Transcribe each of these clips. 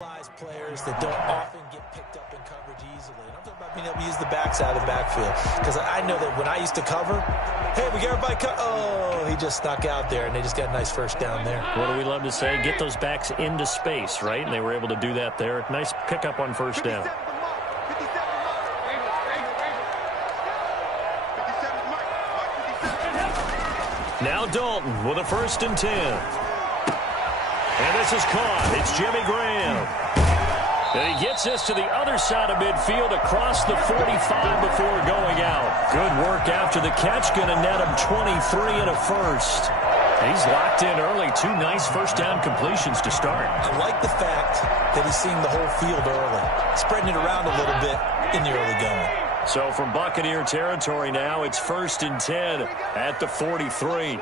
Players that don't often get picked up in coverage easily. And I'm talking about being able to use the backside of the backfield. Because I know that when I used to cover, hey, we got everybody oh, he just snuck out there, and they just got a nice first down there. What do we love to say? Get those backs into space, right? And they were able to do that there. Nice pickup on first down. Now Dalton with a 1st and 10. And this is caught. It's Jimmy Graham. And he gets this to the other side of midfield across the 45 before going out. Good work after the catch. Going to net him 23 and a first. He's locked in early. 2 nice first down completions to start. I like the fact that he's seeing the whole field early. Spreading it around a little bit in the early going. So from Buccaneer territory now, it's 1st and 10 at the 43.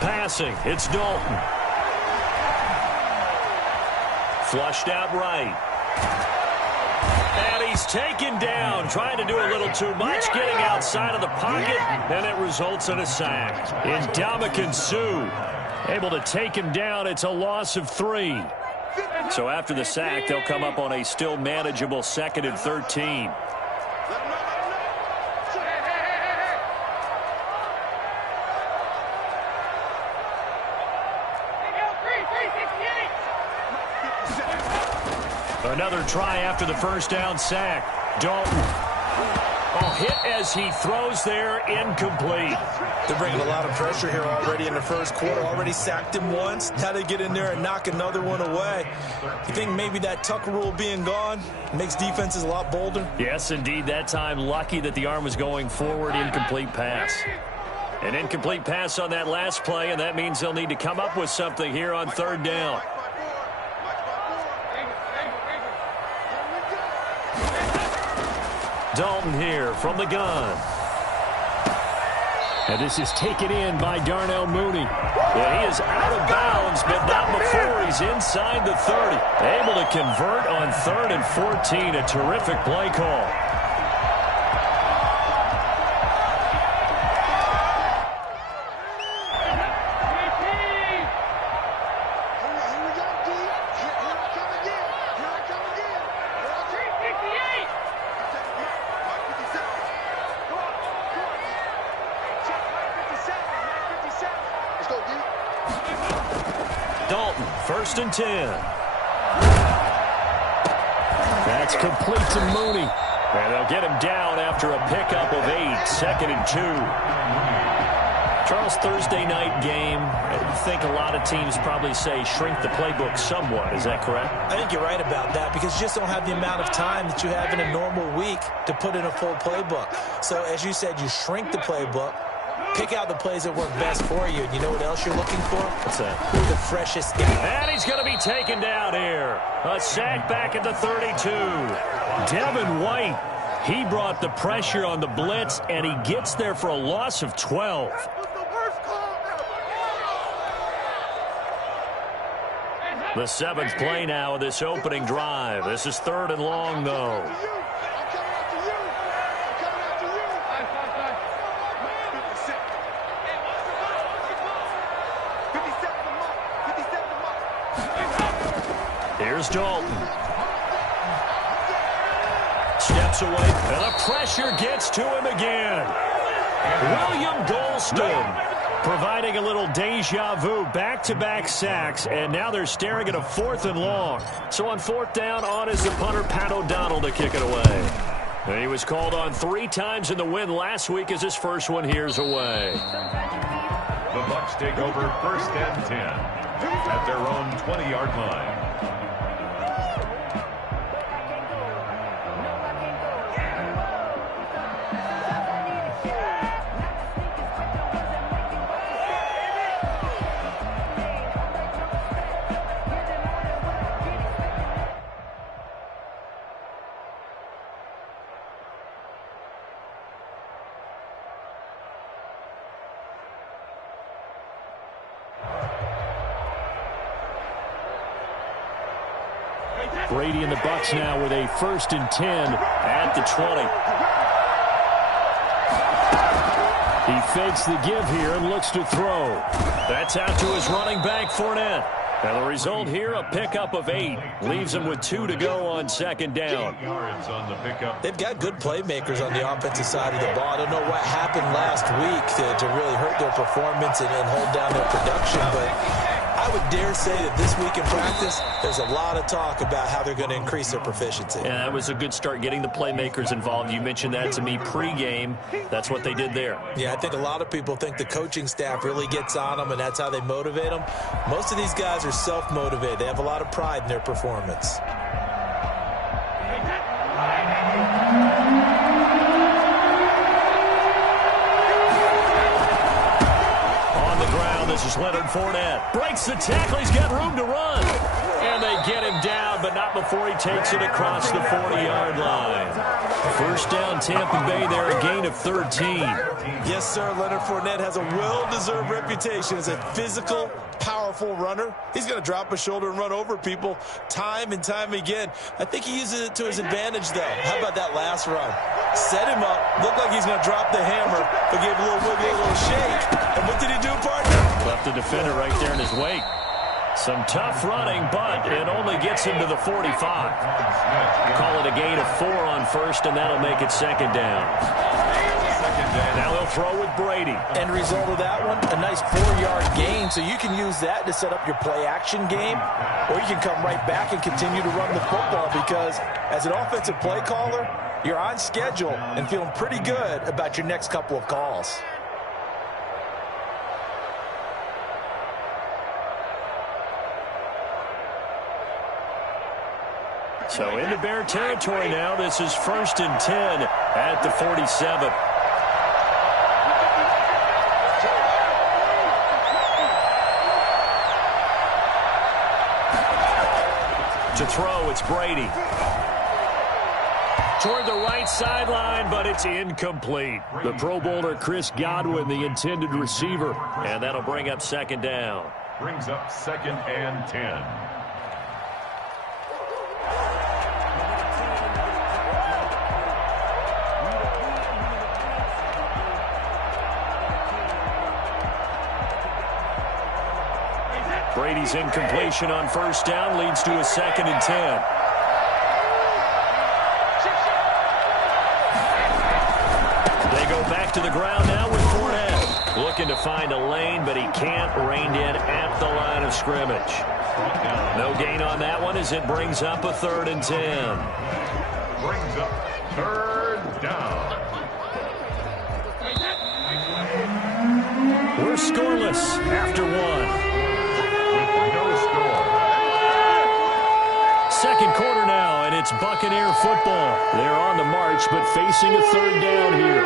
Passing, it's Dalton. Flushed out right. And he's taken down, trying to do a little too much, getting outside of the pocket, and it results in a sack. Ndamukong Suh able to take him down. It's a loss of 3. So after the sack, they'll come up on a still manageable 2nd and 13. Another try after the first down sack. Dalton. Hit as he throws there, incomplete. They're bringing a lot of pressure here already in the first quarter. Already sacked him once. Now they get in there and knock another one away. You think maybe that Tucker rule being gone makes defenses a lot bolder? Yes, indeed. That time, lucky that the arm was going forward. Incomplete pass. An incomplete pass on that last play, and that means they'll need to come up with something here on 3rd down. Dalton here from the gun. And this is taken in by Darnell Mooney. And he is out of bounds, but not before he's inside the 30. Able to convert on 3rd and 14. A terrific play call. Dalton, 1st and 10. That's complete to Mooney. And they'll get him down after a pickup of 8, 2nd and 2. Charles, Thursday night game, I think a lot of teams probably say shrink the playbook somewhat. Is that correct? I think you're right about that because you just don't have the amount of time that you have in a normal week to put in a full playbook. So, as you said, you shrink the playbook. Pick out the plays that work best for you. And you know what else you're looking for? What's that? The freshest game. And he's going to be taken down here. A sack back at the 32. Devin White, he brought the pressure on the blitz, and he gets there for a loss of 12. The 7th play now of this opening drive. This is 3rd and long, though. Here's Dalton. Steps away, and the pressure gets to him again. William Golston providing a little deja vu, back-to-back sacks, and now they're staring at a 4th and long. So on 4th down, on is the punter, Pat O'Donnell, to kick it away. And he was called on 3 times in the win last week as his first one here's away. The Bucs take over 1st and 10 at their own 20-yard line. Brady and the Bucs now with a 1st and 10 at the 20. He fakes the give here and looks to throw. That's out to his running back, Fournette. And the result here, a pickup of 8. Leaves him with 2 to go on 2nd down. They've got good playmakers on the offensive side of the ball. I don't know what happened last week to really hurt their performance and hold down their production, but I would dare say that this week in practice, there's a lot of talk about how they're going to increase their proficiency. Yeah, that was a good start getting the playmakers involved. You mentioned that to me pregame. That's what they did there. Yeah, I think a lot of people think the coaching staff really gets on them, and that's how they motivate them. Most of these guys are self-motivated. They have a lot of pride in their performance. This is Leonard Fournette. Breaks the tackle. He's got room to run. And they get him down, but not before he takes it across the 40-yard line. 1st down, Tampa Bay there, a gain of 13. Yes, sir. Leonard Fournette has a well-deserved reputation as a physical, powerful runner. He's going to drop his shoulder and run over people time and time again. I think he uses it to his advantage, though. How about that last run? Set him up. Looked like he's going to drop the hammer, but gave a little wiggle, a little shake. And what did he do, partner? Left the defender right there in his wake. Some tough running, but it only gets him to the 45. Call it a gain of 4 on 1st, and that'll make it 2nd down. Now he'll throw with Brady. End result of that one, a nice 4-yard gain. So you can use that to set up your play-action game, or you can come right back and continue to run the football because as an offensive play caller, you're on schedule and feeling pretty good about your next couple of calls. So into Bear territory now. This is 1st and 10 at the 47. To throw, it's Brady. Toward the right sideline, but it's incomplete. The Pro Bowler Chris Godwin, the intended receiver. And that'll bring up 2nd down. Brings up 2nd and 10. Brady's incompletion on 1st down leads to a 2nd and 10. They go back to the ground now with Fournette. Looking to find a lane, but he can't. Reined in at the line of scrimmage. No gain on that one as it brings up a 3rd and 10. Brings up 3rd down. We're scoreless after 1. Second quarter now, and it's Buccaneer football. They're on the march, but facing a 3rd down here.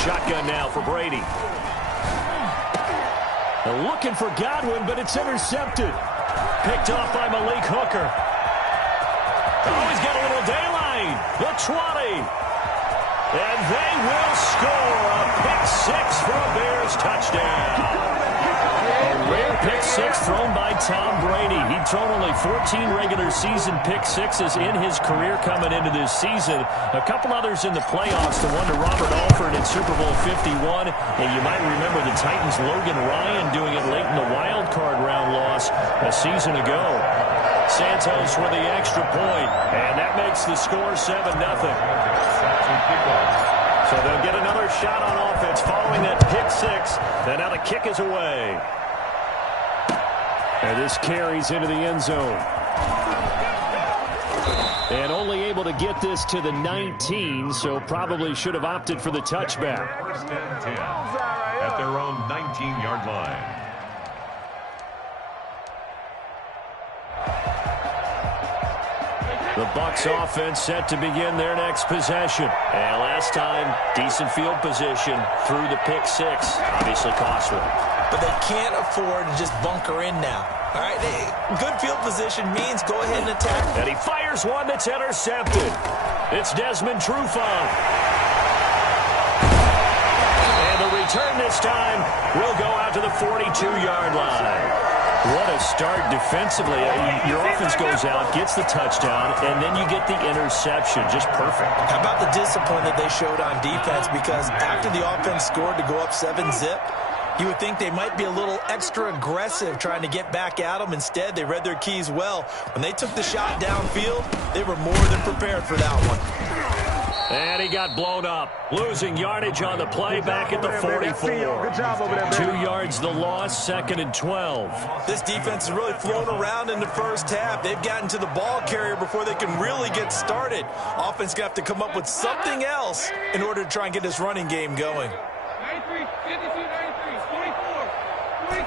Shotgun now for Brady. They're looking for Godwin, but it's intercepted. Picked off by Malik Hooker. Oh, he's got a little daylight. The 20. And they will score a pick 6 for a Bears touchdown. A rare pick 6 thrown by Tom Brady. He'd thrown only 14 regular season pick 6s in his career coming into this season. A couple others in the playoffs, the one to Robert Alford in Super Bowl 51. And you might remember the Titans' Logan Ryan doing it late in the wild card round loss a season ago. Santos with the extra point, and that makes the score 7-0. So they'll get another shot on offense following that pick 6. And now the kick is away. And this carries into the end zone. And only able to get this to the 19, so probably should have opted for the touchback. 1st and 10 at their own 19-yard line. The Bucs offense set to begin their next possession. And last time, decent field position through the pick six. Obviously costly. But they can't afford to just bunker in now. All right, good field position means go ahead and attack. And he fires one that's intercepted. It's Desmond Trufant. And the return this time will go out to the 42-yard line. What a start defensively. Your offense goes out, gets the touchdown, and then you get the interception. Just perfect. How about the discipline that they showed on defense? Because after the offense scored to go up 7-zip, you would think they might be a little extra aggressive trying to get back at them. Instead, they read their keys well. When they took the shot downfield, they were more than prepared for that one. And he got blown up. Losing yardage on the play back at the 44. Good job over there, 2 yards the loss, 2nd and 12. This defense has really flown around in the first half. They've gotten to the ball carrier before they can really get started. Offense going to have to come up with something else in order to try and get this running game going. 93, 52, 93, 44, 44.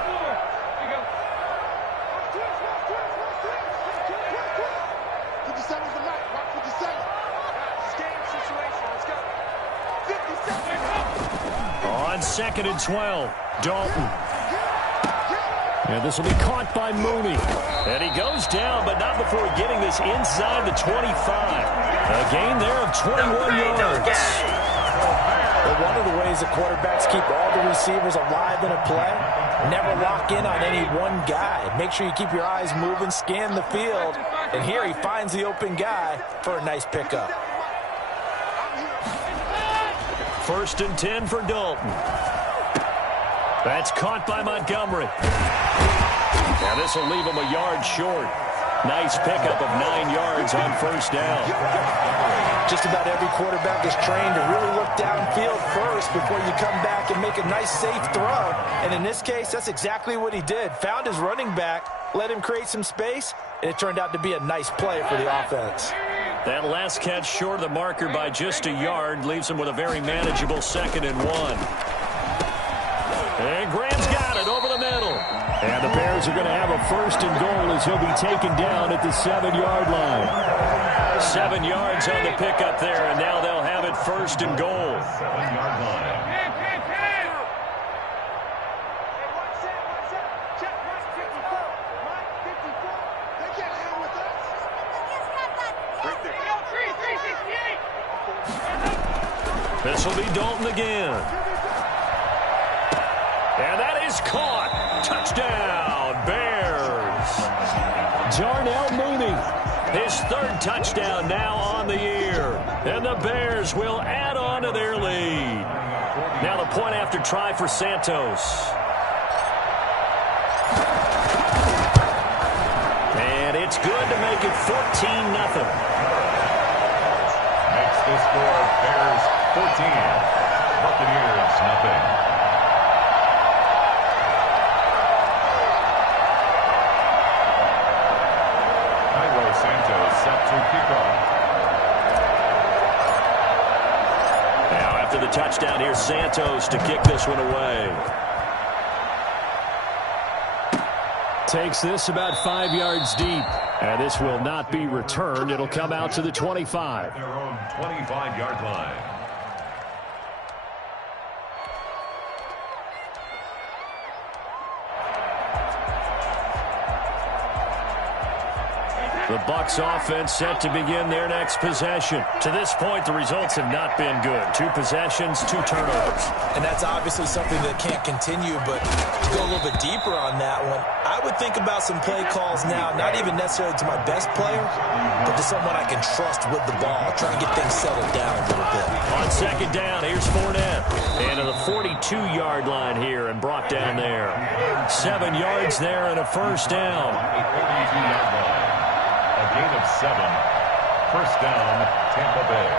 On 2nd and 12, Dalton. And this will be caught by Mooney. And he goes down, but not before getting this inside the 25. A gain there of 21 yards. But one of the ways the quarterbacks keep all the receivers alive in a play, never lock in on any one guy. Make sure you keep your eyes moving, scan the field. And here he finds the open guy for a nice pickup. 1st and 10 for Dalton. That's caught by Montgomery. Now this will leave him a yard short. Nice pickup of 9 yards on 1st down. Just about every quarterback is trained to really look downfield first before you come back and make a nice, safe throw. And in this case, that's exactly what he did. Found his running back, let him create some space, and it turned out to be a nice play for the offense. That last catch short of the marker by just a yard leaves him with a very manageable 2nd and 1. And Graham's got it over the middle. And the Bears are going to have a 1st and goal as he'll be taken down at the 7-yard line. 7 yards on the pickup there, and now they'll have it 1st and goal. 7-yard line. This will be Dalton again. And that is caught. Touchdown, Bears. Darnell Mooney, his 3rd touchdown now on the year. And the Bears will add on to their lead. Now the point after try for Santos. And it's good to make it 14-0. Makes the score Bears 14, Buccaneers nothing. Santos set to kick off. Now after the touchdown, here's Santos to kick this one away. Takes this about 5 yards deep. And this will not be returned. It'll come out to the 25. Their own 25-yard line. The Bucs offense set to begin their next possession. To this point, the results have not been good. 2 possessions, 2 turnovers. And that's obviously something that can't continue, but to go a little bit deeper on that one, I would think about some play calls now, not even necessarily to my best player, but to someone I can trust with the ball, try and get things settled down a little bit. On 2nd down, here's Fournette. And to the 42-yard line here and brought down there. 7 yards there and a 1st down. 42-yard line. A gain of 7. 1st down, Tampa Bay.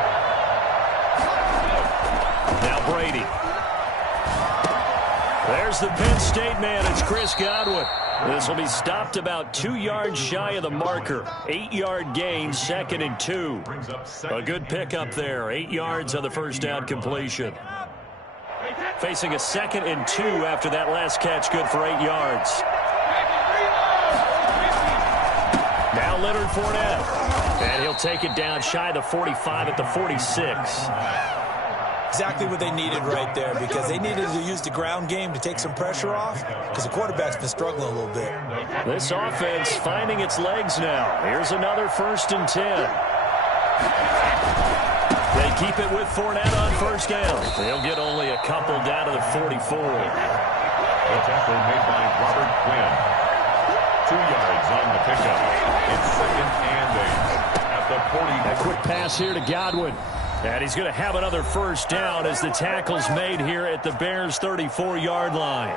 Now Brady. There's the Penn State man. It's Chris Godwin. This will be stopped about 2 yards shy of the marker. 8-yard gain, 2nd and 2. A good pickup there. 8 yards on the 1st down completion. Facing a 2nd and 2 after that last catch, good for 8 yards. Now Leonard Fournette. And he'll take it down shy of the 45 at the 46. Exactly what they needed right there, because they needed to use the ground game to take some pressure off, because the quarterback's been struggling a little bit. This offense finding its legs now. Here's another 1st and 10. They keep it with Fournette on 1st down. They'll get only a couple down to the 44. The tackle made by Robert Quinn. 2 yards on the pickup. It's 2nd and 8 at the 40. A quick pass here to Godwin. And he's going to have another 1st down as the tackle's made here at the Bears' 34-yard line.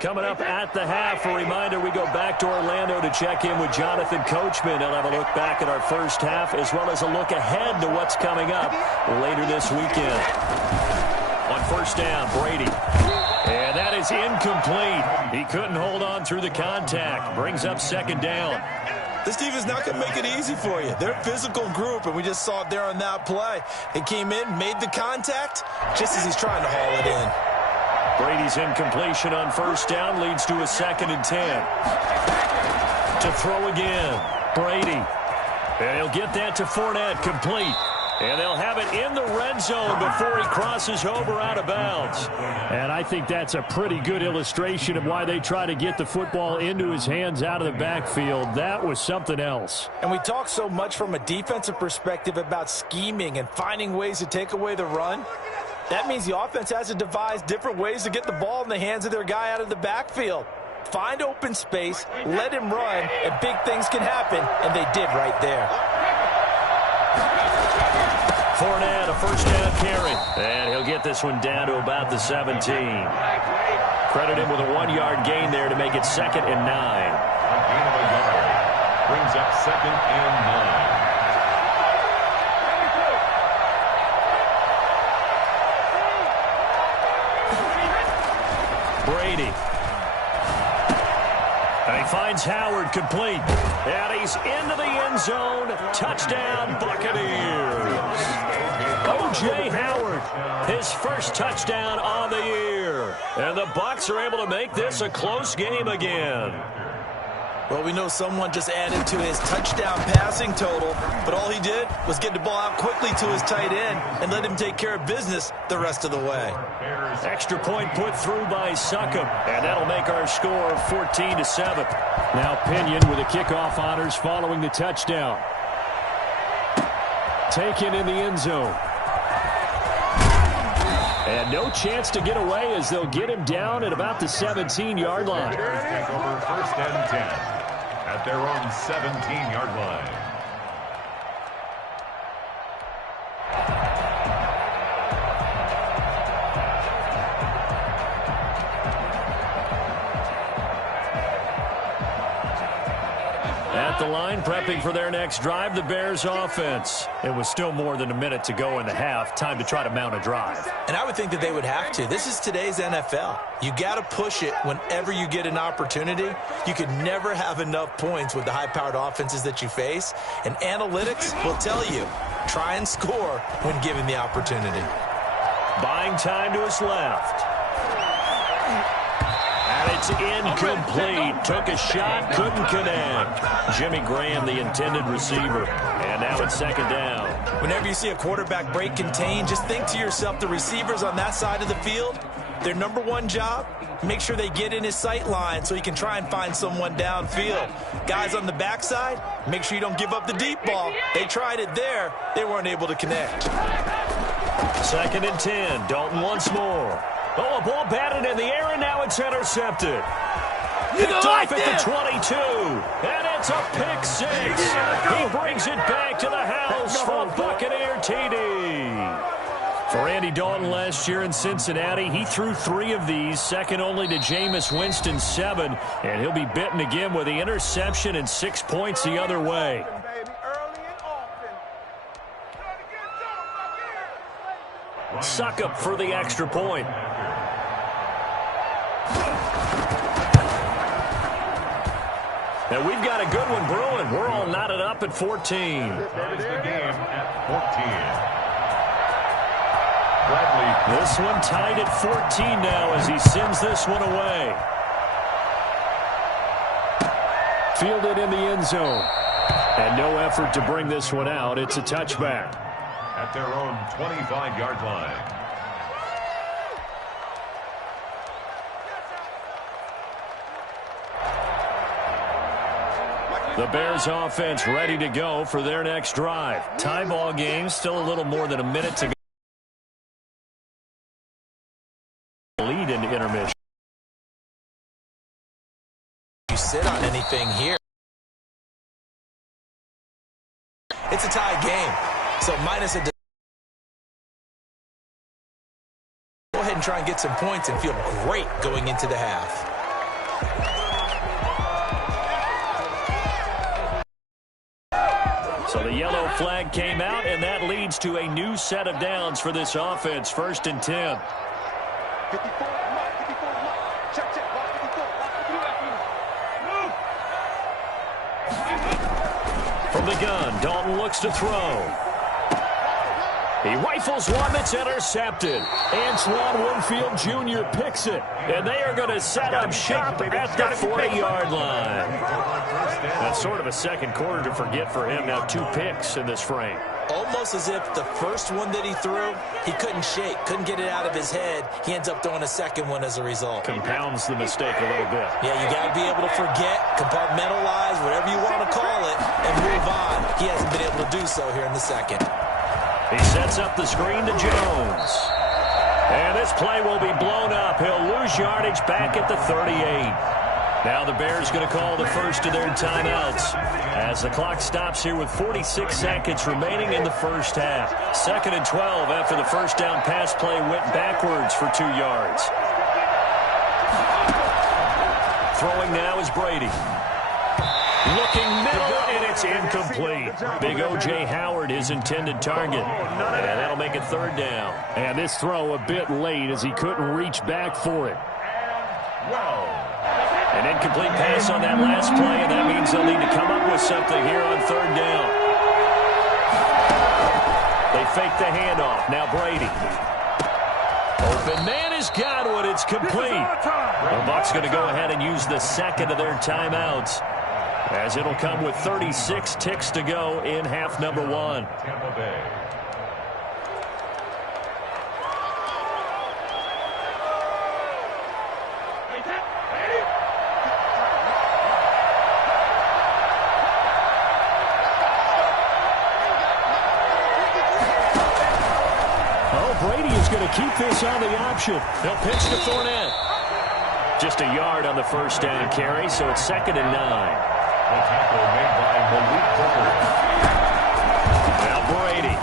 Coming up at the half, a reminder, we go back to Orlando to check in with Jonathan Coachman. He'll have a look back at our first half as well as a look ahead to what's coming up later this weekend. On 1st down, Brady. And that is incomplete. He couldn't hold on through the contact. Brings up 2nd down. This team is not going to make it easy for you. They're a physical group, and we just saw it there on that play. He came in, made the contact, just as he's trying to haul it in. Brady's incompletion on 1st down leads to a 2nd and 10. To throw again, Brady. And he'll get that to Fournette, complete. And they'll have it in the red zone before he crosses over out of bounds. And I think that's a pretty good illustration of why they try to get the football into his hands out of the backfield. That was something else. And we talk so much from a defensive perspective about scheming and finding ways to take away the run. That means the offense has to devise different ways to get the ball in the hands of their guy out of the backfield. Find open space, let him run, and big things can happen, and they did right there. Fournette, a 1st down carry. And he'll get this one down to about the 17. Credit him with a 1-yard gain there to make it 2nd and 9. A gain of a yard. Brings up 2nd and 9. Brady. And he finds Howard complete. And he's into the end zone. Touchdown, Buccaneers. O.J. Howard, his 1st touchdown on the year. And the Bucs are able to make this a close game again. Well, we know someone just added to his touchdown passing total, but all he did was get the ball out quickly to his tight end and let him take care of business the rest of the way. Extra point put through by Succop, and that'll make our score 14-7. Now Pinion with the kickoff honors following the touchdown. Taken in the end zone. And no chance to get away as they'll get him down at about the 17-yard line. Take over 1st and 10 at their own 17-yard line. At the line, prepping for their next drive, the Bears offense. It was still more than a minute to go in the half. Time to try to mount a drive. And I would think that they would have to. This is today's NFL. You got to push it whenever you get an opportunity. You could never have enough points with the high-powered offenses that you face. And analytics will tell you, try and score when given the opportunity. Buying time to his left. And it's incomplete. Took a shot, couldn't connect. Jimmy Graham, the intended receiver. And now it's 2nd down. Whenever you see a quarterback break contain, just think to yourself, the receivers on that side of the field, their number one job, make sure they get in his sight line so he can try and find someone downfield. Guys on the backside, make sure you don't give up the deep ball. They tried it there. They weren't able to connect. 2nd and 10. Dalton once more. Oh, a ball batted in the air, and now it's intercepted. Picked off at the 22. And it's a pick 6. He brings it back to the house for a Buccaneer TD. For Andy Dalton last year in Cincinnati, he threw 3 of these, second only to Jameis Winston's 7. And he'll be bitten again with the interception and 6 points the other way. Succop for the extra point. And we've got a good one brewing. We're all knotted up at 14. Ties the game at 14. Bradley. This one tied at 14 now as he sends this one away. Fielded in the end zone. And no effort to bring this one out. It's a touchback. At their own 25-yard line. The Bears offense ready to go for their next drive. Tie ball game, still a little more than a minute to go. Lead into intermission. You sit on anything here. It's a tie game, so minus a. Go ahead and try and get some points and feel great going into the half. So the yellow flag came out, and that leads to a new set of downs for this offense. 1st and 10. From the gun, Dalton looks to throw. He rifles one that's intercepted. Antoine Winfield Jr. picks it. And they are going to set up shop at the 40-yard line. That's sort of a second quarter to forget for him. Now 2 picks in this frame. Almost as if the first one that he threw, he couldn't shake, couldn't get it out of his head. He ends up throwing a second one as a result. Compounds the mistake a little bit. Yeah, you got to be able to forget, compartmentalize, whatever you want to call it, and move on. He hasn't been able to do so here in the second. He sets up the screen to Jones. And this play will be blown up. He'll lose yardage back at the 38. Now the Bears going to call the first of their timeouts as the clock stops here with 46 seconds remaining in the first half. 2nd and 12 after the first down pass play went backwards for 2 yards. Throwing now is Brady. Looking middle, and it's incomplete. Big O.J. Howard, his intended target. And that'll make it 3rd down. And this throw a bit late as he couldn't reach back for it. An incomplete pass on that last play, and that means they'll need to come up with something here on 3rd down. They fake the handoff. Now Brady. Open man has got one. It's complete. The Bucs going to go ahead and use the second of their timeouts, as it'll come with 36 ticks to go in half number 1. Tampa Bay. Brady is going to keep this on the option. They'll pitch to Fournette. Just a yard on the first down carry, so it's 2nd and 9. The tackle made by Malik Hooker. Now Brady.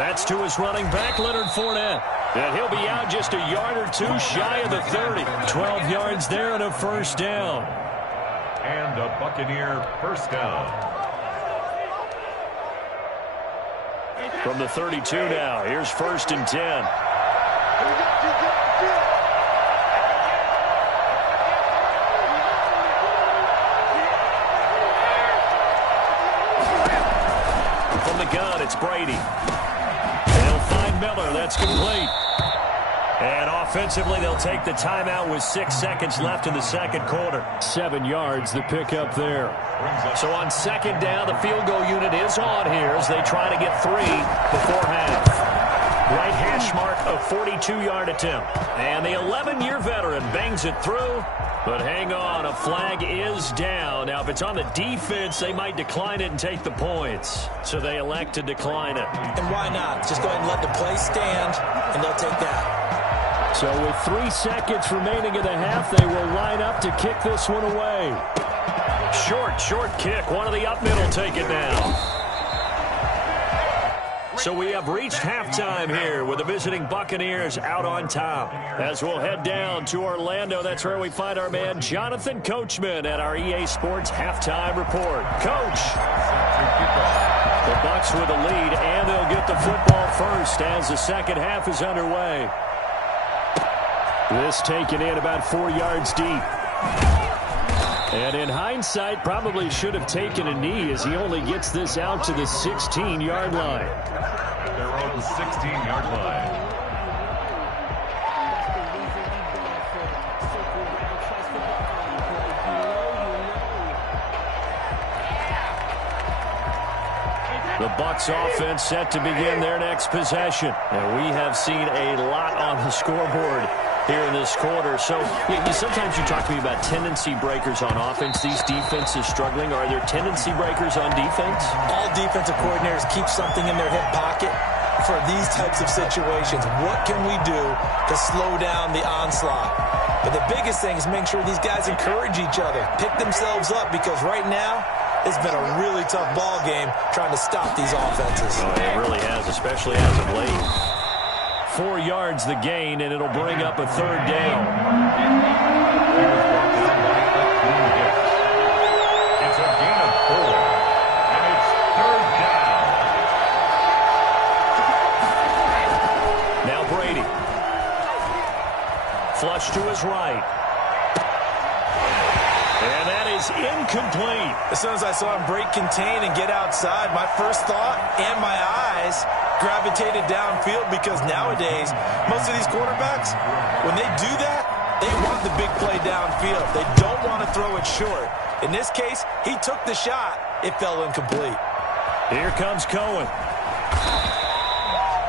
That's to his running back, Leonard Fournette. And he'll be out just a yard or 2 shy of the 30. 12 yards there and a first down. And a Buccaneer first down. From the 32 now, here's 1st and 10. From the gun, it's Brady. They'll find Miller. That's complete. And offensively, they'll take the timeout with 6 seconds left in the second quarter. 7 yards, the pickup there. So on 2nd down, the field goal unit is on here as they try to get 3 before half. Right hash mark, a 42-yard attempt. And the 11-year veteran bangs it through. But hang on, a flag is down. Now, if it's on the defense, they might decline it and take the points. So they elect to decline it. And why not? Just go ahead and let the play stand, and they'll take that. So with 3 seconds remaining in the half, they will line up to kick this one away. Short kick. One of the up middle take it now. So we have reached halftime here with the visiting Buccaneers out on top. As we'll head down to Orlando, that's where we find our man Jonathan Coachman at our EA Sports Halftime Report. Coach. The Bucs with a lead, and they'll get the football first as the second half is underway. This taken in about 4 yards deep. And in hindsight, probably should have taken a knee as he only gets this out to the 16-yard line. at their own 16-yard line. The Bucs offense set to begin their next possession. And we have seen a lot on the scoreboard here in this quarter. So sometimes you talk to me about tendency breakers on offense. These defenses struggling. Are there tendency breakers on defense? All defensive coordinators keep something in their hip pocket for these types of situations. What can we do to slow down the onslaught? But the biggest thing is making sure these guys encourage each other, pick themselves up, because right now it's been a really tough ball game trying to stop these offenses. Oh, it really has, especially as of late. 4 yards the gain, and it'll bring up a third down. It's a gain of 4, and it's third down. Now Brady. Flush to his right. And that is incomplete. As soon as I saw him break contain and get outside, my first thought and my eyes gravitated downfield, because nowadays, most of these quarterbacks, when they do that, they want the big play downfield. They don't want to throw it short. In this case, he took the shot. It fell incomplete. Here comes Cohen.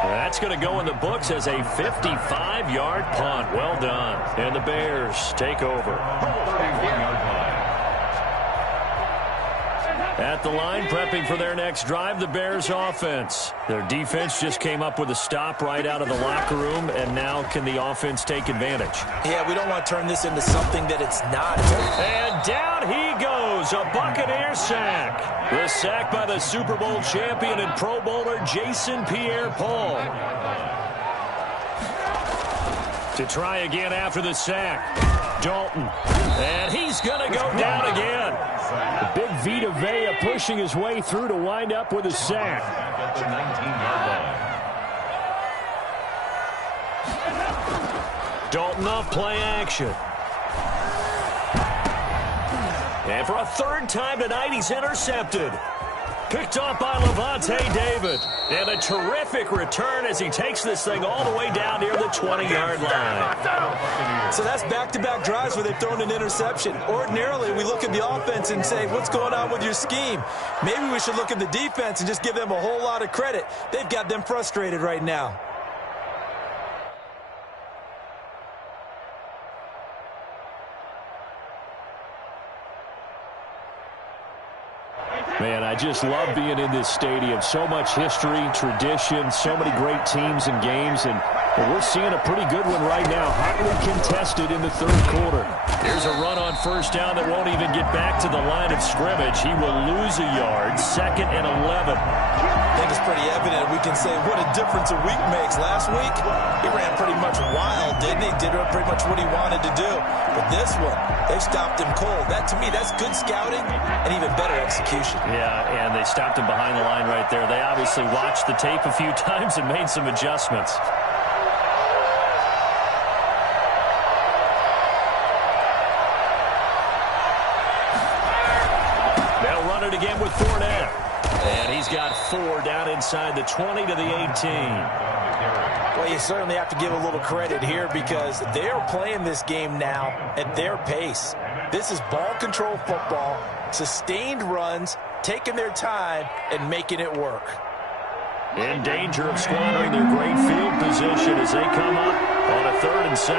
That's going to go in the books as a 55-yard punt. Well done. And the Bears take over. 31-yard line. At the line, prepping for their next drive, the Bears offense. Their defense just came up with a stop right out of the locker room, and now can the offense take advantage? Yeah, we don't want to turn this into something that it's not. And down he goes, a Buccaneer sack. The sack by the Super Bowl champion and Pro Bowler Jason Pierre-Paul. To try again after the sack, Dalton. And he's going to go down again. The big Vita Vea pushing his way through to wind up with a sack. At the 19-yard line. Dalton off play action. And for a third time tonight, he's intercepted. Picked off by Levante David. And a terrific return as he takes this thing all the way down near the 20-yard line. So that's back-to-back drives where they've thrown an interception. Ordinarily, we look at the offense and say, what's going on with your scheme? Maybe we should look at the defense and just give them a whole lot of credit. They've got them frustrated right now. Man, I just love being in this stadium. So much history, tradition, so many great teams and games, and we're seeing a pretty good one right now. Hotly contested in the third quarter. Here's a run on first down that won't even get back to the line of scrimmage. He will lose a yard, 2nd and 11. I think it's pretty evident. We can say what a difference a week makes. Last week, he ran pretty much wild, didn't he? Did pretty much what he wanted to do. But this one, they stopped him cold. That, to me, that's good scouting and even better execution. Yeah, and they stopped him behind the line right there. They obviously watched the tape a few times and made some adjustments. They'll run it again with Fournette. And he's got 4 down inside the 20 to the 18. Well, you certainly have to give a little credit here because they're playing this game now at their pace. This is ball control football, sustained runs, taking their time and making it work. In danger of squandering their great field position as they come up on a 3rd and 7.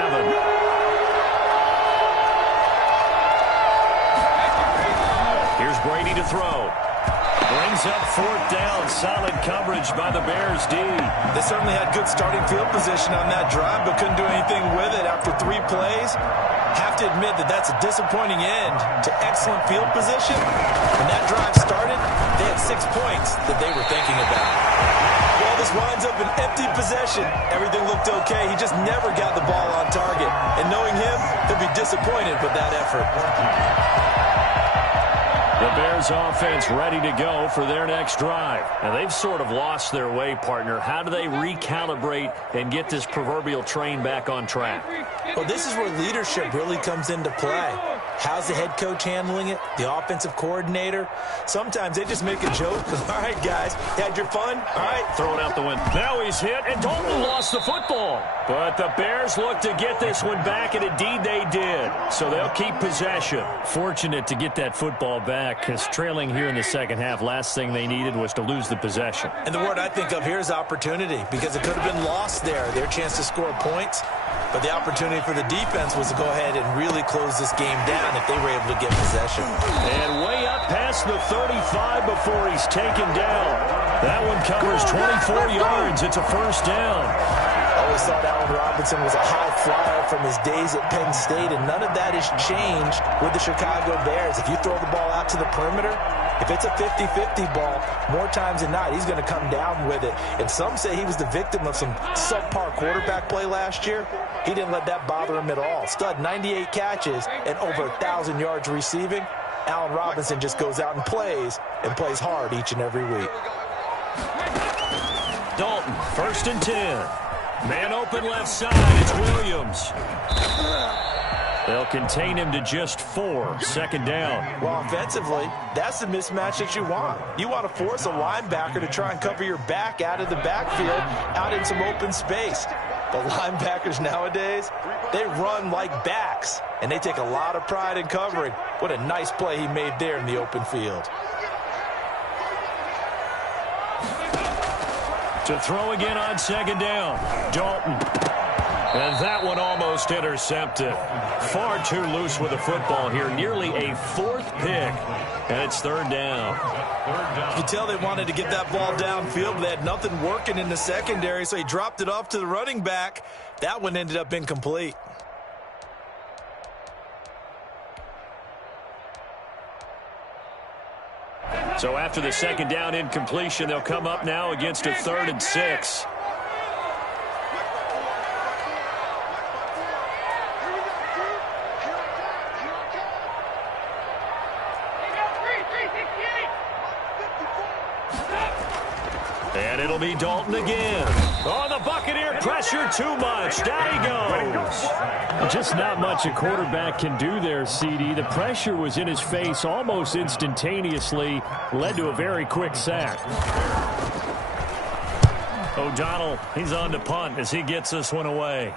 Here's Brady to throw. Brings up 4th down. Solid coverage by the Bears D. They certainly had good starting field position on that drive, but couldn't do anything with it after 3 plays. Have to admit that that's a disappointing end to excellent field position. When that drive started, they had 6 points that they were thinking about. Well, this winds up an empty possession. Everything looked okay. He just never got the ball on target. And knowing him, he'll be disappointed with that effort. The Bears offense ready to go for their next drive. Now, they've sort of lost their way, partner. How do they recalibrate and get this proverbial train back on track? Well, this is where leadership really comes into play. How's the head coach handling it? The offensive coordinator? Sometimes they just make a joke. All right, guys, you had your fun? All right. Throw it out the window. Now he's hit, and Dalton lost the football. But the Bears look to get this one back, and indeed they did. So they'll keep possession. Fortunate to get that football back, because trailing here in the second half, last thing they needed was to lose the possession. And the word I think of here is opportunity, because it could have been lost there, their chance to score points. But the opportunity for the defense was to go ahead and really close this game down if they were able to get possession. And way up past the 35 before he's taken down. That one covers 24 yards. It's a first down. I always thought Allen Robinson was a high flyer from his days at Penn State, and none of that has changed with the Chicago Bears. If you throw the ball out to the perimeter, if it's a 50-50 ball, more times than not, he's going to come down with it. And some say he was the victim of some subpar quarterback play last year. He didn't let that bother him at all. Stud, 98 catches and over 1,000 yards receiving. Allen Robinson just goes out and plays hard each and every week. Dalton, 1st and 10. Man open left side, it's Williams. They'll contain him to just 4. Second down. Well, offensively, that's the mismatch that you want. You want to force a linebacker to try and cover your back out of the backfield, out in some open space. But linebackers nowadays, they run like backs, and they take a lot of pride in covering. What a nice play he made there in the open field. To throw again on second down. Dalton. And that one almost intercepted. Far too loose with the football here. Nearly a 4th pick. And it's 3rd down. You can tell they wanted to get that ball downfield, but they had nothing working in the secondary, so he dropped it off to the running back. That one ended up incomplete. So after the second down incompletion, they'll come up now against a 3rd and 6. And it'll be Dalton again. Oh, the Buccaneer pressure too much. Down he goes. Just not much a quarterback can do there, CD. The pressure was in his face almost instantaneously. Led to a very quick sack. O'Donnell, he's on to punt as he gets this one away.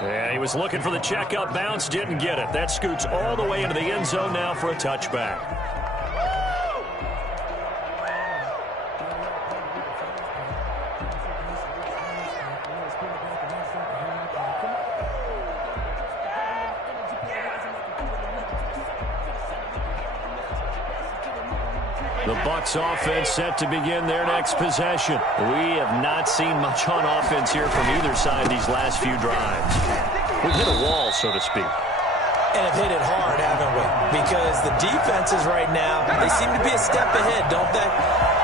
Yeah, he was looking for the checkup bounce, didn't get it. That scoots all the way into the end zone now for a touchback. The Bucs offense set to begin their next possession. We have not seen much on offense here from either side these last few drives. We've hit a wall, so to speak. And have hit it hard, haven't we? Because the defenses right now, they seem to be a step ahead, don't they?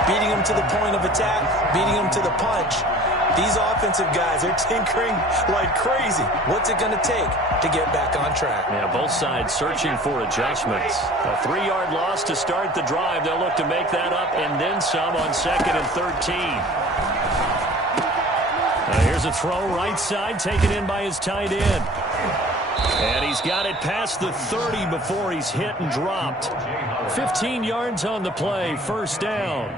Beating them to the point of attack, beating them to the punch. These offensive guys, they're tinkering like crazy. What's it going to take to get back on track? Yeah, both sides searching for adjustments. A 3-yard loss to start the drive. They'll look to make that up and then some on 2nd and 13. Here's a throw right side taken in by his tight end. And he's got it past the 30 before he's hit and dropped. 15 yards on the play, 1st down.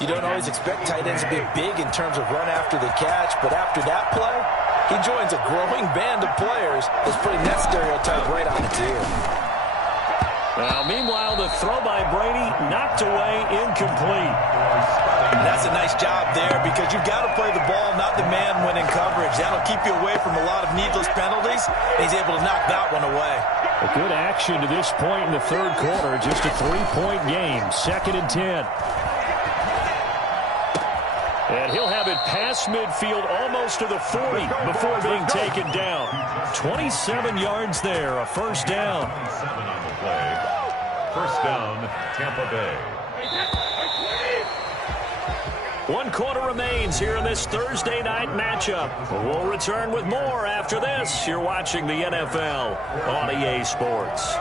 You don't always expect tight ends to be big in terms of run after the catch, but after that play, he joins a growing band of players that's putting that stereotype right on its ear. Now, meanwhile, the throw by Brady knocked away, incomplete. And that's a nice job there because you've got to play the ball, not the man when in coverage. That'll keep you away from a lot of needless penalties, and he's able to knock that one away. A good action to this point in the 3rd quarter, just a 3-point game, 2nd and 10. And he'll have it past midfield almost to the 40 before being taken down. 27 yards there, a 1st down. 7 on the play. 1st down, Tampa Bay. 1 quarter remains here in this Thursday night matchup. We'll return with more after this. You're watching the NFL on EA Sports.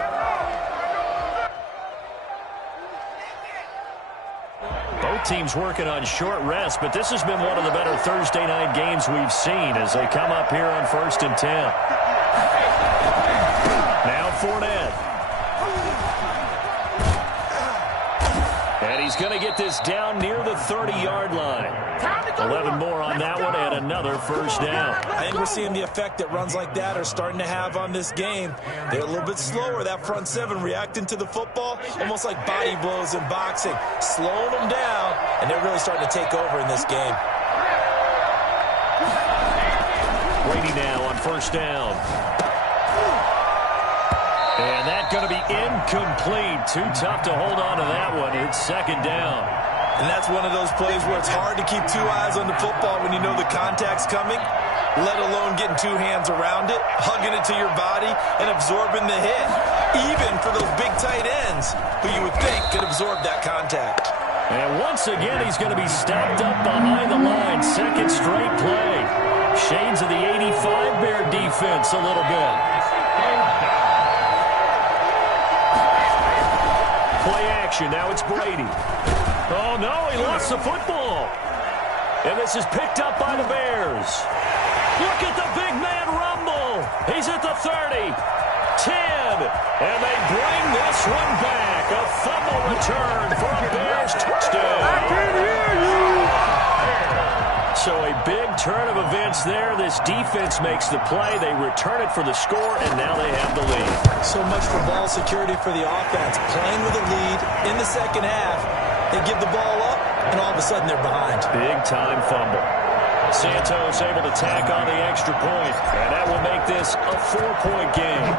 Both teams working on short rest, but this has been one of the better Thursday night games we've seen as they come up here on 1st and 10. Now Fournette. And he's going to get this down near the 30-yard line. 11 more on that one and another first down. I think we're seeing the effect that runs like that are starting to have on this game. They're a little bit slower, that front seven, reacting to the football, almost like body blows in boxing, slowing them down, and they're really starting to take over in this game. Brady now on first down. And that's going to be incomplete. Too tough to hold on to that one. It's second down. And that's one of those plays where it's hard to keep two eyes on the football when you know the contact's coming, let alone getting two hands around it, hugging it to your body, and absorbing the hit, even for those big tight ends who you would think could absorb that contact. And once again, he's going to be stopped up behind the line. Second straight play. Shades of the 85 Bear defense a little bit. Play action. Now it's Brady. Oh, no, he lost the football. And this is picked up by the Bears. Look at the big man rumble. He's at the 30, 10, and they bring this one back. A fumble return for a Bears touchdown. I can hear you. So a big turn of events there. This defense makes the play. They return it for the score, and now they have the lead. So much for ball security for the offense. Playing with a lead in the second half. They give the ball up, and all of a sudden they're behind. Big-time fumble. Santos able to tack on the extra point, and that will make this a 4-point game.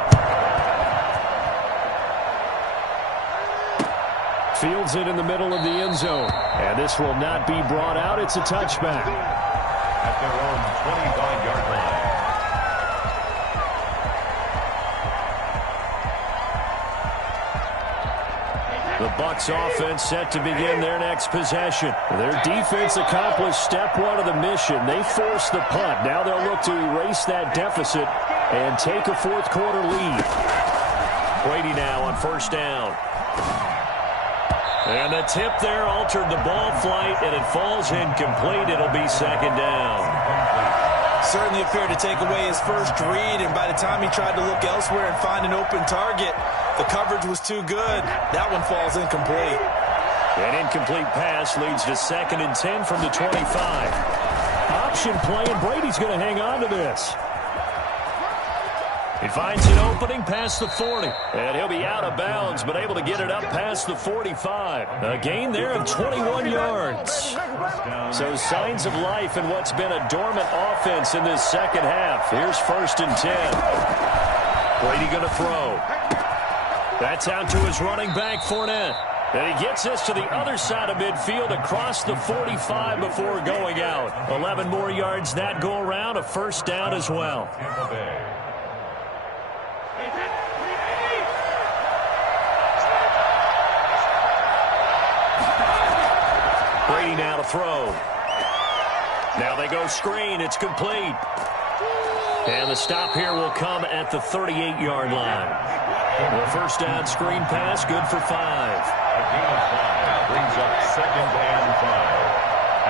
Fields it in the middle of the end zone, and this will not be brought out. It's a touchback. At their own 25-yard line. The Bucs offense set to begin their next possession. Their defense accomplished step one of the mission. They forced the punt. Now they'll look to erase that deficit and take a fourth-quarter lead. Brady now on first down. And the tip there altered the ball flight, and it falls incomplete. It'll be second down. Certainly appeared to take away his first read, and by the time he tried to look elsewhere and find an open target, the coverage was too good. That one falls incomplete. An incomplete pass leads to 2nd and 10 from the 25. Option play, and Brady's going to hang on to this. He finds an opening past the 40. And he'll be out of bounds, but able to get it up past the 45. A gain there of 21 yards. So signs of life in what's been a dormant offense in this second half. Here's 1st and 10. Brady going to throw. That's out to his running back, Fournette. And he gets this to the other side of midfield across the 45 before going out. 11 more yards that go around, a first down as well. Brady now to throw. Now they go screen. It's complete. And the stop here will come at the 38-yard line. The first down screen pass, good for 5. A gain of 5 brings up 2nd and 5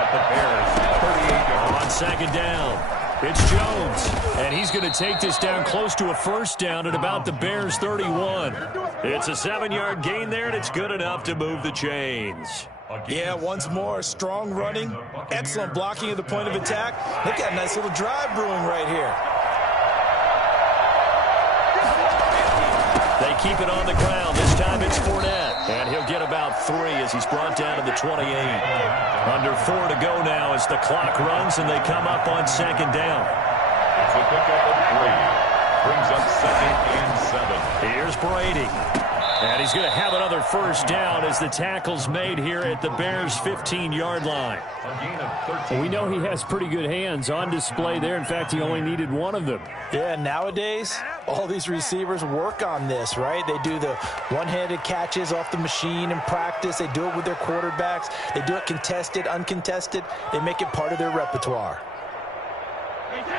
at the Bears' 38-yard line. On second down, it's Jones. And he's going to take this down close to a first down at about the Bears' 31. It's a 7-yard gain there, and it's good enough to move the chains. Yeah, once more, strong running, excellent blocking at the point of attack. They've got a nice little drive brewing right here. They keep it on the ground. This time it's Fournette. And he'll get about 3 as he's brought down to the 28. Under 4 to go now as the clock runs and they come up on second down. It's a pickup of 3. Brings up 2nd and 7. Here's Brady. And he's going to have another first down as the tackle's made here at the Bears' 15-yard line. A gain of 13. We know he has pretty good hands on display there. In fact, he only needed one of them. Yeah, nowadays, all these receivers work on this, right? They do the one-handed catches off the machine in practice. They do it with their quarterbacks. They do it contested, uncontested. They make it part of their repertoire.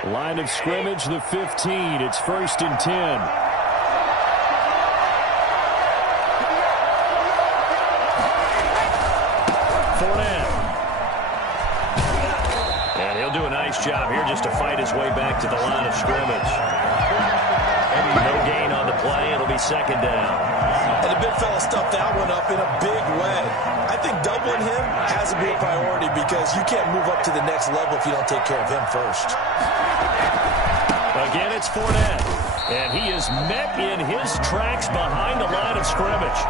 Line of scrimmage, the 15. It's 1st and 10. Fournette. nice job here just to fight his way back to the line of scrimmage. No gain on the play. It'll be second down. And the big fella stuffed that one up in a big way. I think doubling him has to be a priority because you can't move up to the next level if you don't take care of him first. Again, it's Fournette. And he is met in his tracks behind the line of scrimmage.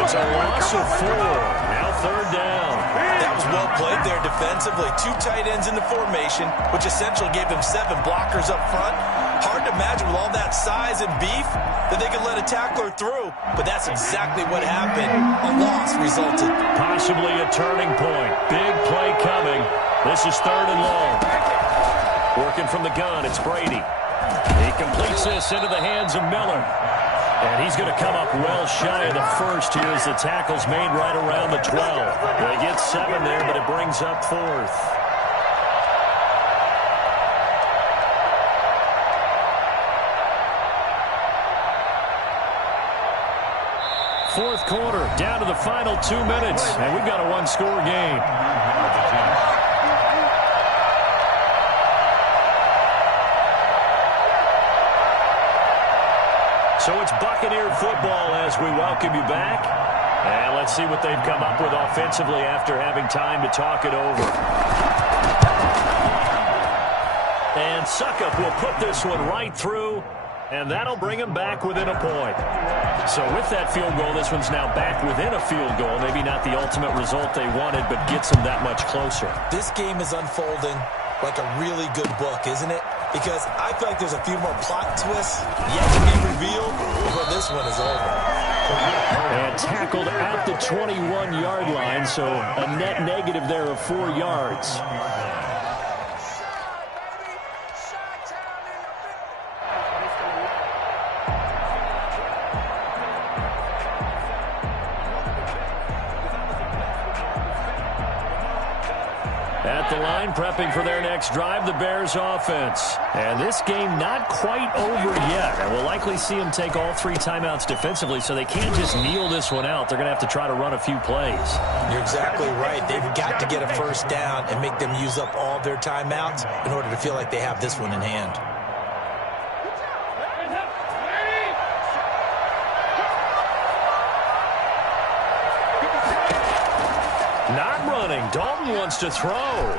It's a loss of 4. Now third down. That was well played there defensively. 2 tight ends in the formation, which essentially gave them 7 blockers up front. Hard to imagine with all that size and beef that they could let a tackler through. But that's exactly what happened. A loss resulted. Possibly a turning point. Big play coming. This is third and long. Working from the gun, it's Brady. He completes this into the hands of Miller. And he's going to come up well shy of the first here as the tackle's made right around the 12. They get 7 there, but it brings up 4th. Fourth quarter, down to the final 2 minutes, and we've got a one-score game. So it's Buccaneer football as we welcome you back. And let's see what they've come up with offensively after having time to talk it over. And Suckup will put this one right through, and that'll bring him back within a point. So with that field goal, this one's now back within a field goal. Maybe not the ultimate result they wanted, but gets them that much closer. This game is unfolding like a really good book, isn't it? Because I feel like there's a few more plot twists yet to be revealed before this one is over. And tackled at the 21-yard line, so a net negative there of 4 yards. At the line, prepping for their next drive, the Bears offense. And this game not quite over yet. And we'll likely see them take all 3 timeouts defensively, so they can't just kneel this one out. They're going to have to try to run a few plays. You're exactly right. They've got to get a first down and make them use up all their timeouts in order to feel like they have this one in hand. Not running. Dalton wants to throw.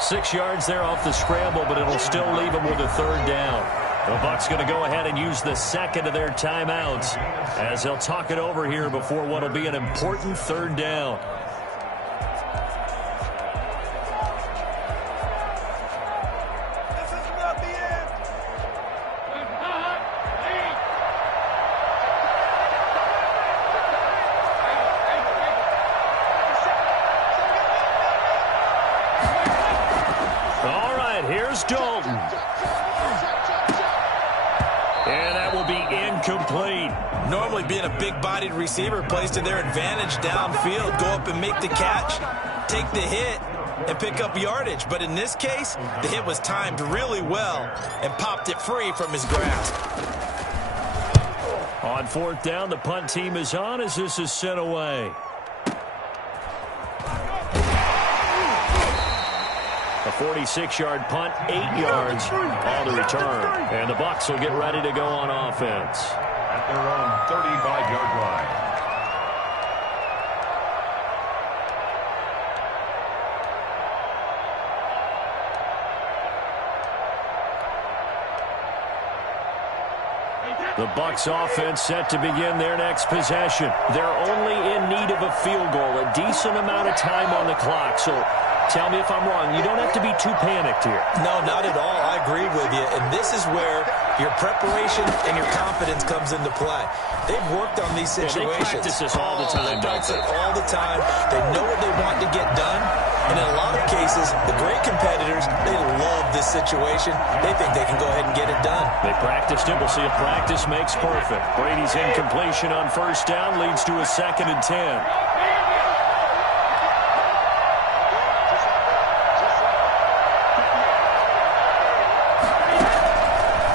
6 yards there off the scramble, but it'll still leave him with a third down. The Bucs going to go ahead and use the second of their timeouts as they'll talk it over here before what will be an important third down. Here's Dalton. And that will be incomplete. Normally being a big-bodied receiver plays to their advantage downfield. Go up and make the catch, take the hit, and pick up yardage. But in this case, the hit was timed really well and popped it free from his grasp. On fourth down, the punt team is on as this is sent away. A 46-yard punt, 8 yards on the return. And the Bucs will get ready to go on offense. At their own 35-yard line. The Bucs offense set to begin their next possession. They're only in need of a field goal, a decent amount of time on the clock. So tell me if I'm wrong. You don't have to be too panicked here. No, not at all. I agree with you. And this is where your preparation and your confidence comes into play. They've worked on these situations. Yeah, they practice this all the time. They practice it all the time. They know what they want to get done. And in a lot of cases, the great competitors, they love this situation. They think they can go ahead and get it done. They practiced it. We'll see if practice makes perfect. Brady's incompletion on first down leads to a 2nd and 10.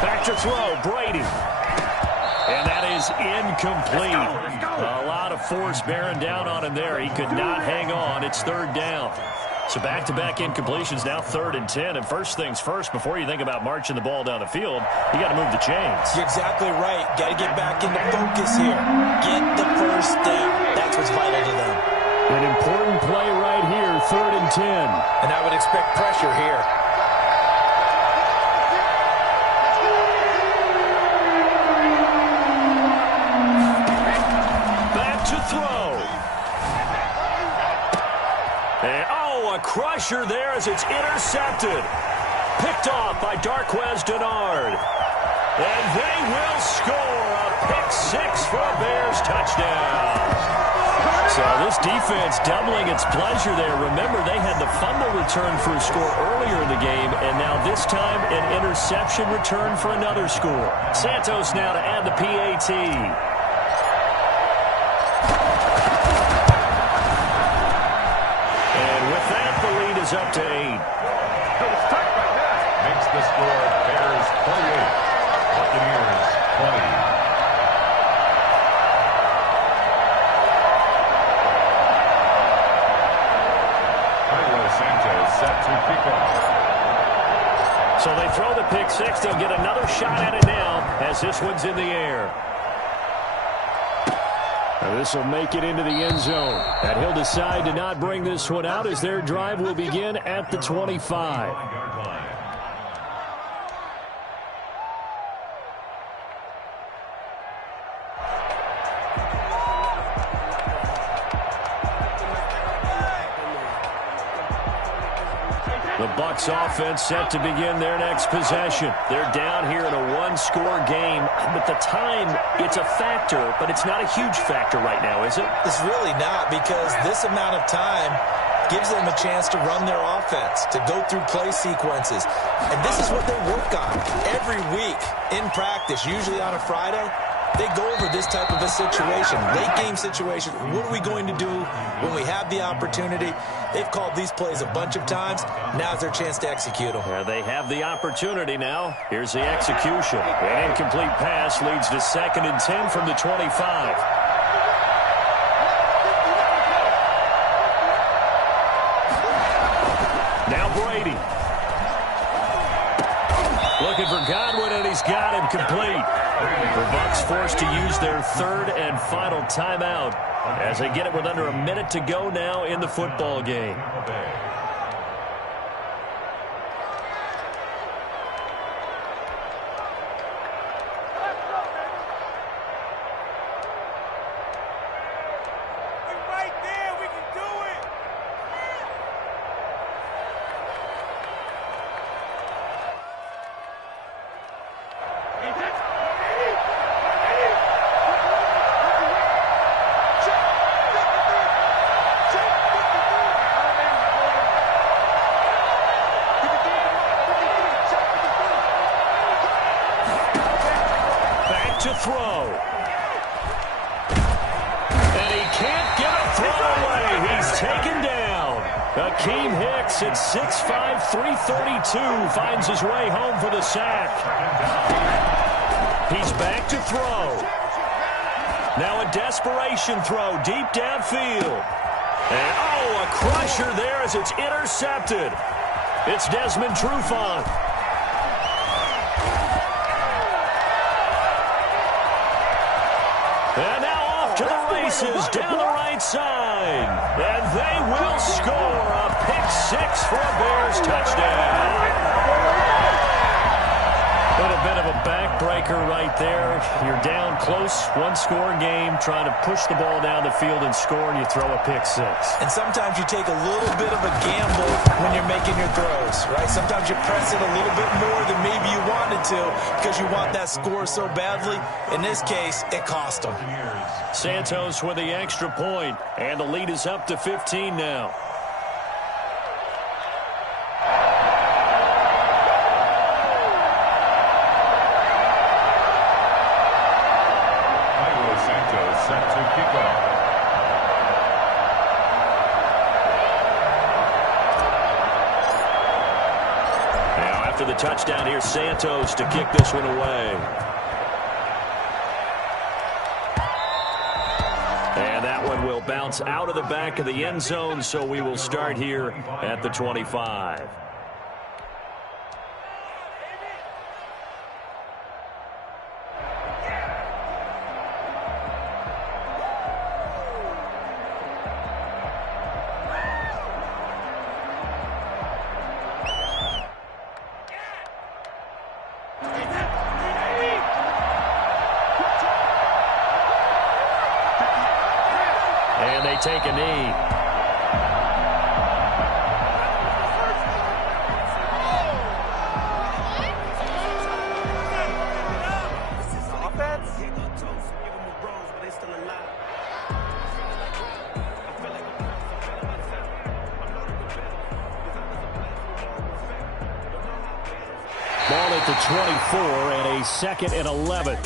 Back to throw, Brady. And that is incomplete. A lot of force bearing down on him there. He could not hang on. It's third down. So back-to-back incompletions, now 3rd and 10. And first things first, before you think about marching the ball down the field, you got to move the chains. You're exactly right. Got to get back into focus here. Get the first down. That's what's vital to them. An important play right here, 3rd and 10. And I would expect pressure here. Back to throw. And, a crusher there as it's intercepted. Picked off by Darquez Denard. And they will score a pick-6 for a Bears touchdown. So this defense doubling its pleasure there. Remember, they had the fumble return for a score earlier in the game, and now this time an interception return for another score. Santos now to add the PAT. And with that, the lead is up to 8. Makes the score Bears 28, Buccaneers 20. Set to kick off. So they throw the pick-6. They'll get another shot at it now as this one's in the air. This will make it into the end zone. And he'll decide to not bring this one out as their drive will begin at the 25. The Bucs offense set to begin their next possession. They're down here in a one-score game. But the time, it's a factor, but it's not a huge factor right now, is it? It's really not, because this amount of time gives them a chance to run their offense, to go through play sequences. And this is what they work on every week in practice, usually on a Friday. They go over this type of a situation, late-game situation. What are we going to do when we have the opportunity? They've called these plays a bunch of times. Now's their chance to execute them. Yeah, they have the opportunity now. Here's the execution. An incomplete pass leads to 2nd and 10 from the 25. Now Brady. Looking for Godwin, and he's got him complete. The Bucs forced to use their 3rd and final timeout as they get it with under a minute to go now in the football game. To throw. And he can't get a throw away. He's taken down. Akeem Hicks at 6'5", 332 finds his way home for the sack. He's back to throw. Now a desperation throw deep downfield. And a crusher there as it's intercepted. It's Desmond Trufant. And now off to the races down the right side. And they will score a pick-6 for a Bears touchdown. But a bit of a backbreaker right there. You're down close, one-score game, trying to push the ball down the field and score, and you throw a pick-6. And sometimes you take a little bit of a gamble when you're making your throws, right? Sometimes you press it a little bit more than maybe you wanted to because you want that score so badly. In this case, it cost them. Santos with the extra point, and the lead is up to 15 now. Set to kick off. Now after the touchdown, here's Santos to kick this one away. bounce out of the back of the end zone, so we will start here at the 25. And they take a knee. Ball at the 24 and a 2nd and 11.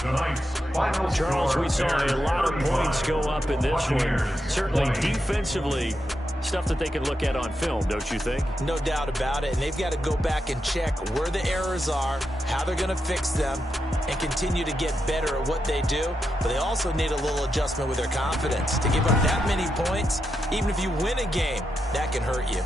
Charles, we saw a lot of points go up in this one. Certainly defensively, stuff that they can look at on film, don't you think? No doubt about it. And they've got to go back and check where the errors are, how they're going to fix them, and continue to get better at what they do. But they also need a little adjustment with their confidence. To give up that many points, even if you win a game, that can hurt you.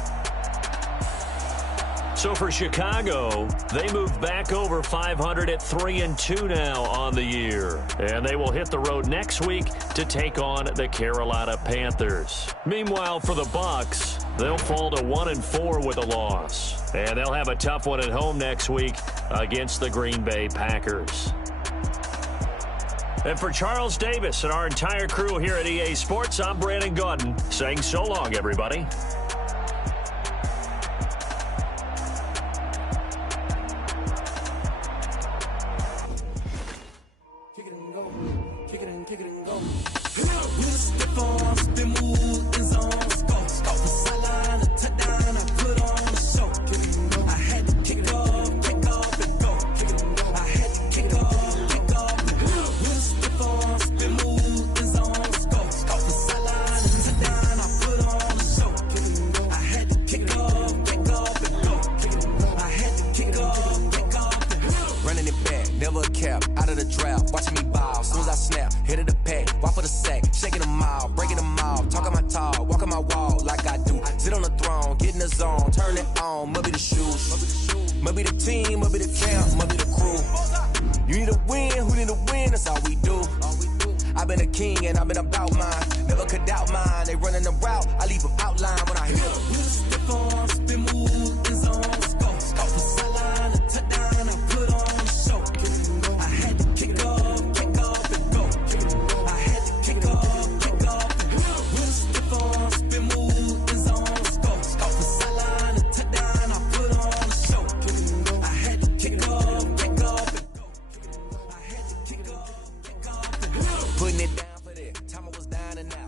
So for Chicago, they move back over 500 at 3-2 now on the year. And they will hit the road next week to take on the Carolina Panthers. Meanwhile, for the Bucs, they'll fall to 1-4 with a loss. And they'll have a tough one at home next week against the Green Bay Packers. And for Charles Davis and our entire crew here at EA Sports, I'm Brandon Gaudin saying so long, everybody. I've been a king and I've been about mine. Never could doubt mine. They running the route. I leave them outline when I hit them.